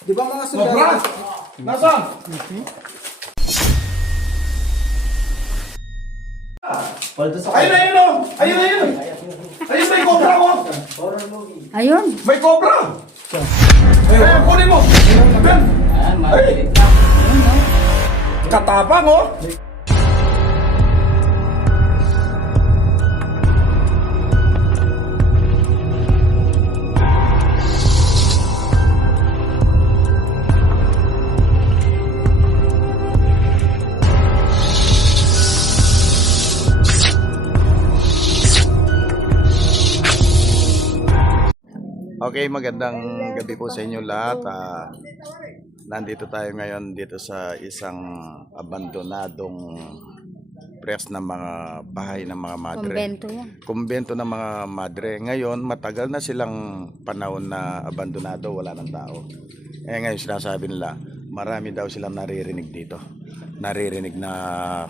Di ba mga sundalo? Sobra! Nasaan? Ayun na yun o! Ayun na yun! Ayun, may cobra ko! Ayun. May cobra! Ayun, kunin mo! Ayun! Ay! Katapang oh! Okay, magandang gabi po sa inyo lahat. Nandito tayo ngayon dito sa isang abandonadong press ng mga bahay ng mga madre. Kumbento yan. Kumbento ng mga madre. Ngayon, matagal na silang panahon na abandonado, wala ng tao. Ngayon sinasabi nila, marami daw silang naririnig dito. Naririnig na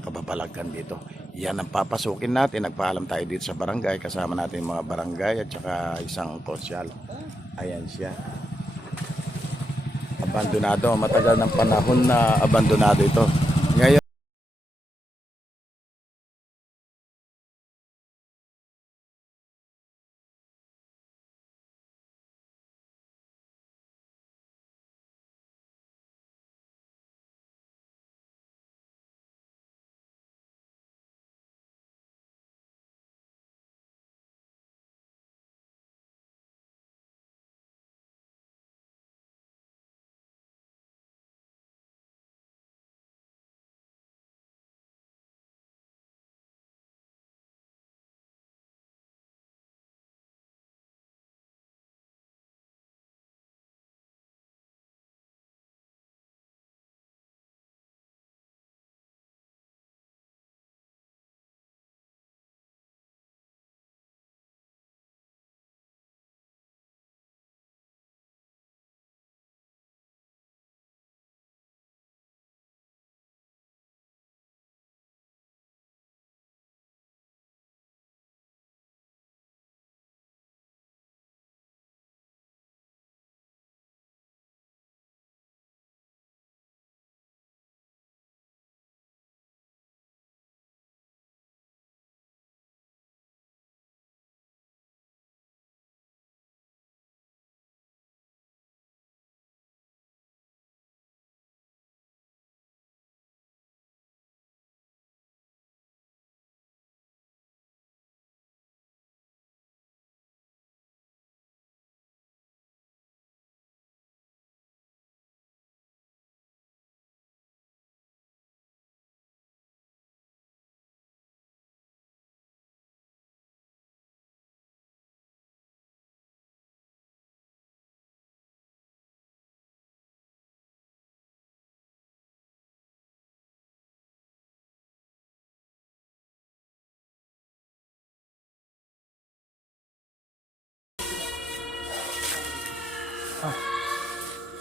kababalagan dito. Yan ang papasukin natin. Nagpaalam tayo dito sa barangay. Kasama natin yung mga barangay at saka isang konsyal. Ayan siya. Abandonado. Matagal ng panahon na abandonado ito. Ngayon,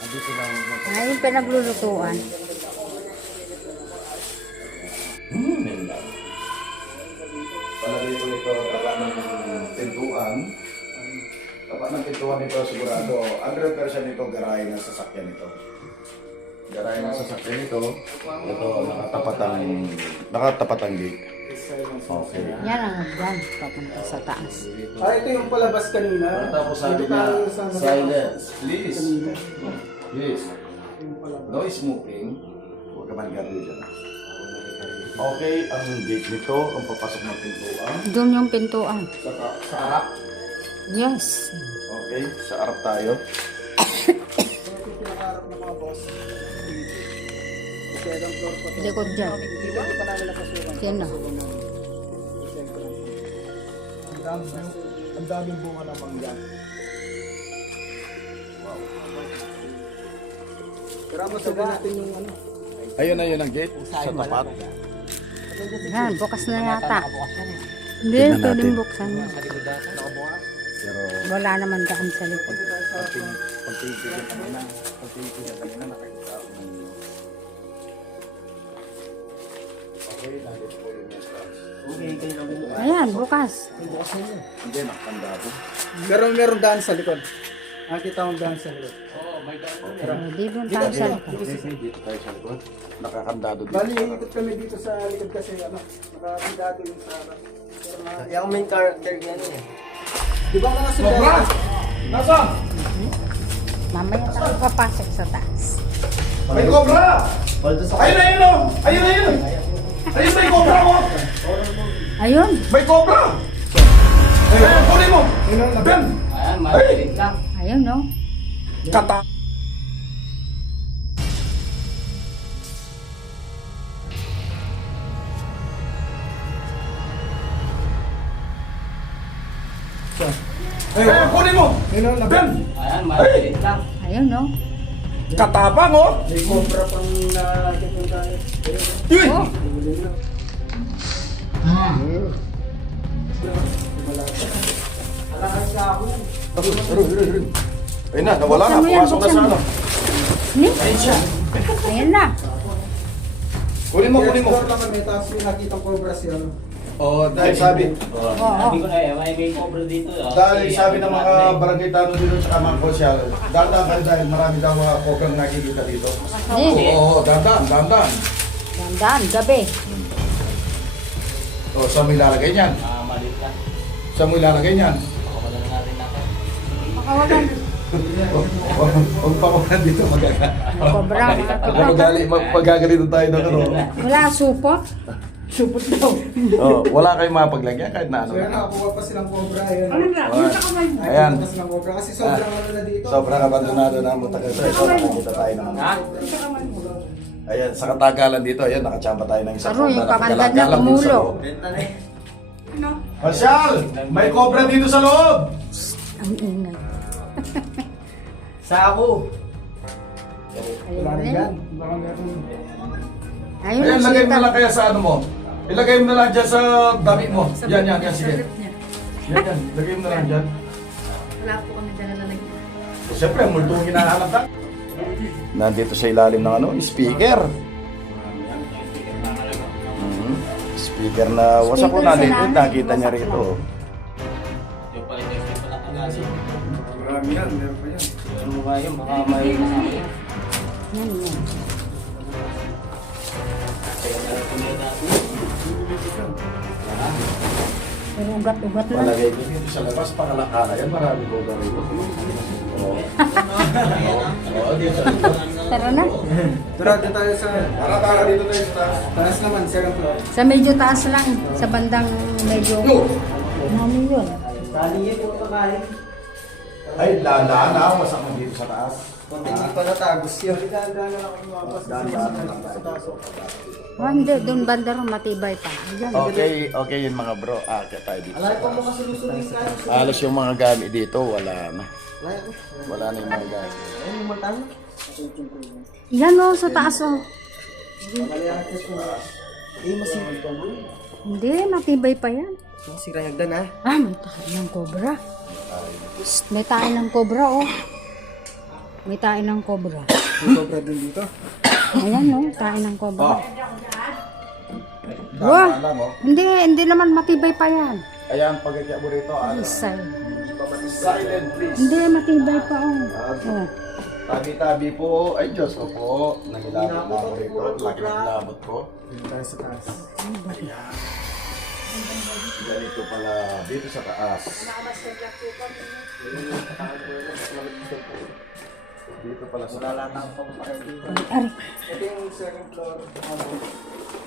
dito lang. Ay, yung pinaglulutuan. Palagay ko ito, tapa ng pintuan. Tapa ng pintuan nito sigurado. 100% ito garahe ng sasakyan ito. Garahe ng sasakyan ito. Ito, nakatapat ang gate. Okay. Yan ang hagdan. Papunta sa taas. Ito yung palabas kanina. Tapos sabi Dito niya, tayo sa silence, please. kanina. Please. No smoking. Huwag ka man gagawin dyan. Okay, ang gate nito, ang papasok ng pintuan. Doon yung pintuan. Sa harap. Yes. Okay, sa harap tayo. Ito yung pinakarap ng mga boss. Second floor po. Likod dyan. Di ba? Di pa namin napasukan. Yan na. Ang daming bunga ng mangga. Pero masugin natin yung ano. Ayun na yun ang gate, sa tapat. Yan, bukas na yata. Hindi, Tignan natin. pwedeng buksan mo. Pero, Wala naman daan sa likod. pagtitigil kanina, nakikita ako ng okay, nandito po yung entrance. Ayan, bukas. Hindi, nakakandado. Meron daan sa likod. Nakita akong daan sa likod. Di doon tayo sa likod. Dito tayo sa likod. Nakakandado dito. Bali, ikot kami dito sa likod kasi ano, nakakandado yung sa harap. Yung main character yan eh. Di ba mga Cobra! sundalo? Nasaan? Mamaya tayo papasok sa taas. May cobra! Ayun na yun oh! Ayun na yun! Ayun may cobra mo! Ayun. May cobra! Ayun, kunin mo! Ben! Ay! Ayun, no? Kata! Ayun, kunin mo! Ben! Ay! Ayun, no? Katapang oh! May cobra pang nakakit yung tayo. Yun! Oh, Alakas ka ako yan. Ayun na, nawala na. Buksan mo yan, Pumasok na buksan sa mo. ano. ni? Ayun siya! Ayun na. Kunin mo, kunin mo! Explore lang kami, tapos may nakitang cobra siya. ano. Oh, dahil sabi, Oo. Sabi ko na eh, may cobra dito. dahil sabi ng mga barangay tanong dito sa mga konsyal, dandan kayo dahil marami daw cobra nakikita dito. Hindi. Oo, dandan. Dandaan, gabi. O, saan mo ilalagay niyan? Malit lang. Saan mo ilalagay niyan? Pakawalan na natin ako. Makawalan. Huwag pa ko dito magaga. Cobra, mga cobra. Magagalito tayo ng ano. Wala supot. Supot daw. Oh, wala kayong mapaglagyan kahit na ano. So yan, nakakuha pa silang cobra. Ayan. Ayan. Nakakuha pa silang cobra kasi sobrang ano na dito. Sobrang abandonado na mo taga sa ito. Nakakita tayo ng ano. Ayan, sa katagalan dito, ayan, nakachamba tayo ng isang Aro, yung cobra. kamandad na Nakagalang din sa tumulo. loob. Marshal! May cobra dito sa loob! Ang ingay. Sako! Ayun Wala na rin yan. yan. Baka meron. Ayun Ayan, ang lagay mo sita. na lang kaya sa ano mo. Ilagay mo na lang dyan sa damit mo. Yan, sige. Yan, lagay mo na lang dyan. Wala po kami dala na lagi. Siyempre, ang multong hinahanap ka. Nandito sa ilalim ng ano, speaker. Speaker na wasak ko Speaker na din. sa namin, Nakita niya wasak rito. Yung pala yung exit pala tagasi. Marami yan, meron pa yan. Ano ba yun? Baka may Yan, yan. kaya na tumay natin. Pero ugat-ugat lang. Malagay ko dito sa labas, pangalakala yan. Marami ko gawin. Oo. Oo, dito. Tara na. Tara, dito tayo sa Tara, dito tayo sa taas. taas naman, second floor. Sa medyo taas lang. Sa bandang medyo... Ano yun? Sali yun yung kakain. Ay, dahan-dahan na. Wasak mo dito sa taas. Hindi pa natagos yun. Dahan-dahan na lang ako lumabas. Dahan-dahan na lang Sa taas. Oh, hindi. Doon banda ron, matibay pa. Ayan. Okay yun mga bro. Kaya tayo dito. Alay pa mga sulusunin kayo. Halos yung mga gamit dito, wala na. Alay ko. Wala na yung mga gamit. Ayun yung matang. Yan o, sa taas o. Maliakit ko. Eh, masipag ka mo. Hindi, matibay pa yan. Sira hagdan ha. Ah, may tayo ng cobra. May tayo ng cobra oh. May tayo ng cobra. May cobra din dito. Ayan no, tayo ng cobra. Oh. Wah, Dahan-dahan lang, oh. hindi naman matibay pa yan. Ayan, pagkakya mo rito, Isa. silent please. Hindi, matibay pa oh. Oh. Tabi-tabi po. Ay, Diyos ko po. Nangilabot na ako rito. Laki ng labot ko. Dito tayo sa taas. Ganito pala dito sa taas. Dito pala sa taas. Ari, Ito yung second floor.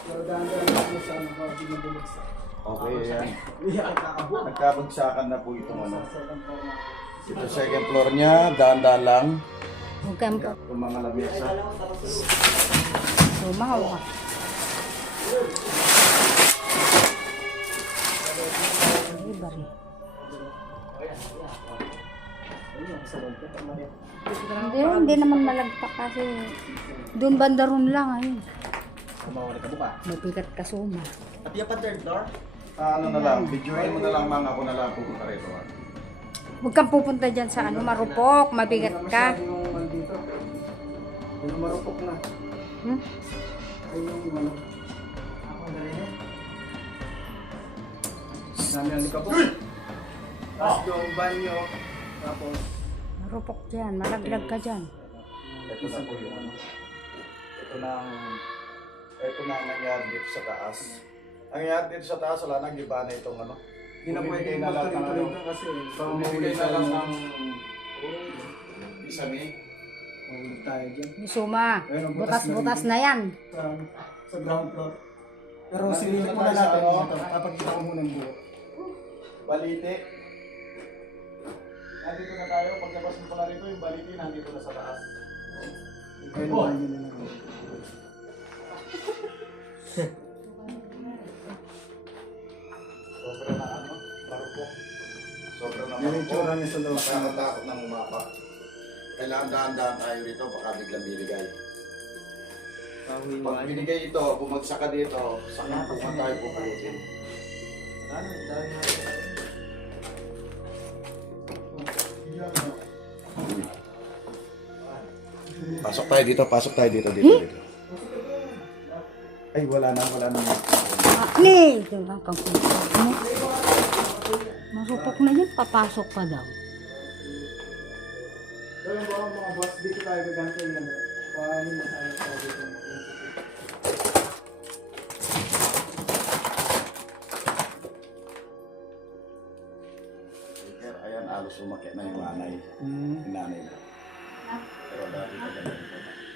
Pero dahan-dahan na ako sa ano ba, binubulagsak. Okay, ayan. Iyak ang kakabot. Nagkabagsakan na po itong ano. Second floor na. Ito second floor niya. Daan-daan lang. huwag kang Itong mga lamesa. sumaw ka. Ay, bari. Hindi naman malagpak kasi doon banda ron lang ayun. Kumawala ka buka. Mabigat ka suma. At yung pa third floor? Ano na lang, videoin mo na lang mga ako na lang pupunta rito. Huwag kang pupunta dyan sa ano, marupok, mabigat ka. Yung ano dito. Yung marupok na. Hmm? Ay yung ano. Ako na rin eh. Nami ang likabok. Tapos yung banyo. Tapos Marupok dyan, malaglag ka dyan. ito na po yung ano. Ito na ang nangyari dito sa taas. Ang nangyari dito sa taas, wala nang iba na itong ano. Hindi na pwede Bumibigay na lang ng ano. magtuloy-tuloy kasi. Bumibigay na lang ng isami. Mahulog tayo dyan. Suma, Ayun, ang butas-butas na yan. Sa ground floor. Pero Nandito silipin na muna tayo sa natin ano? dito. Papagkita ko muna ang buo. Balite. Nandito na tayo. Paglabas mo pala rito, yung balite nandito na sa taas. Ayun, naman yun na naman. Sobra na ano, marupok. Sobra na Yan yung marupok. tsura niya sa loob. Nakakatakot ng umapa. Kailangan dahan-dahan tayo rito, baka biglang binigay. Pag binigay ito, bumagsak ka dito, saka kung tayo pupulutin. Pasok tayo dito, dito. Ay, wala na. Ni! Diba, pagpunta mo. Marupok na yan, papasok pa daw. So yung mga boss, dito tayo gaganto yan. Paano masayang tayo dito. Ayan, alos sumakit na yung nanay. Yung nanay na.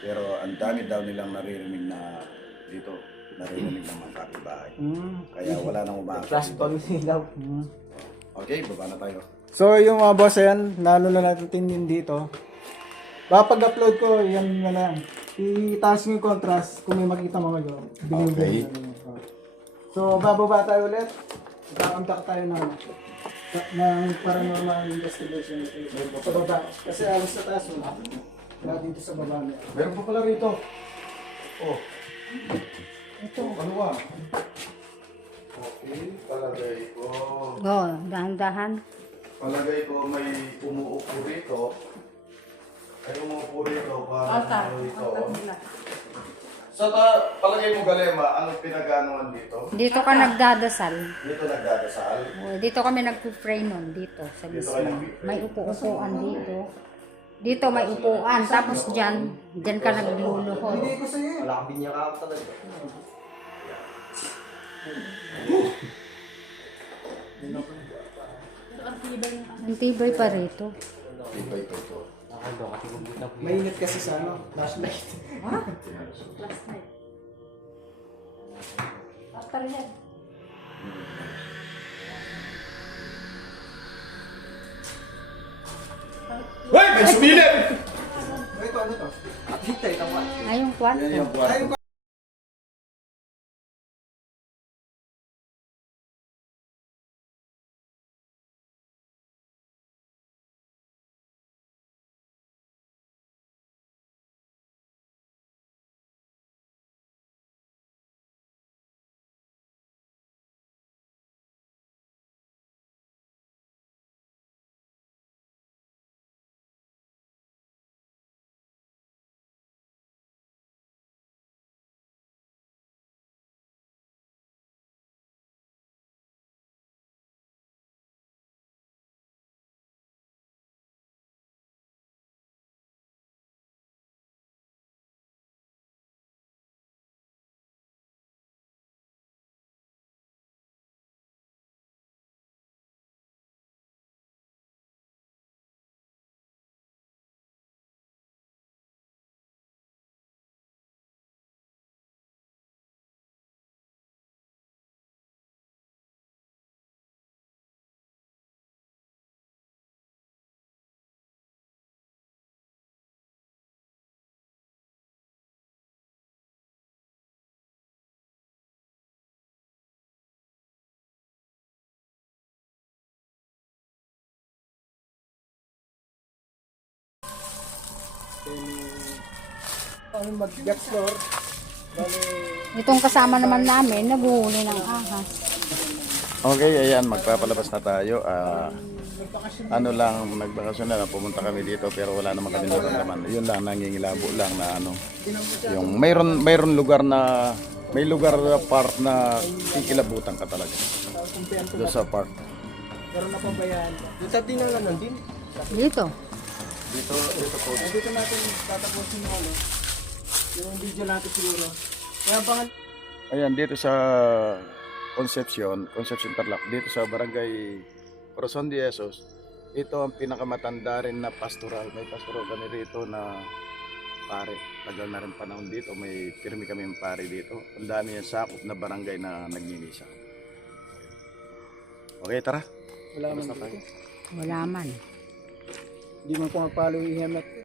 Pero ang dami daw nilang naririnig na dito, naririnig ng mga kapitbahay. Kaya wala nang umakit. Okay, baba na tayo. So yung mga boss, ayan, nalo na natin yun dito. Pag-upload ko, yan na lang. Itaas mo yung contrast kung may makita mo kayo. Okay. So bababa tayo ulit. Kakontak tayo ng paranormal investigation sa baba. Kasi alas sa taas wala. Wala dito sa baba niya. Meron pa pala rito. Oh. Ito. Ano ba? Okay, palagay ko. Oh, dahan-dahan. Palagay ko may umuupo rito. Ay umuupo rito para rito. Sa palagay mo Galema, anong pinag-anuan dito? Dito ka nagdadasal. Dito nagdadasal. Oh, dito kami nagpo-pray nun, dito sa Dito mismo. kayo nagpi-pray. May upo-upuan dito. Dito may upuan, tapos dyan ka nagluluhod. Hindi ko sa'yo. Wala kang binyakap talaga. Ang tibay pa rito. Iba ito. Mainit kasi sa flashlight. Hoy! May sumilip! Ito, ano to? Ay, yung kwarto. Yan yung kwarto. Paano mag-explore? Bali, Itong kasama naman namin, naguhuli ng ahas. Okay, ayan, magpapalabas na tayo. Ano lang, nagbakasyon na, pumunta kami dito pero wala naman kami naman. Yun lang, nangingilabo lang na ano. Yung mayroon lugar na, may lugar na part na kikilabutan ka talaga. Doon sa part. pero napabayaan ka. Sa tinanganan din. Dito. Dito po. Dito natin tatapusin yung ano, yung video natin siguro. Kaya pangal... Ayan, dito sa Concepcion Tarlac, dito sa Barangay Corazon de Jesus, ito ang pinakamatanda rin na pastoral. May pastoral kami rito na pare. Tagal na rin panahon dito. May pirmi kami yung pare dito. Ang dami yung sakop na barangay na nagmimisa. Okay, tara. Wala man Basta dito. Wala man. Hindi man pumapalo yung helmet.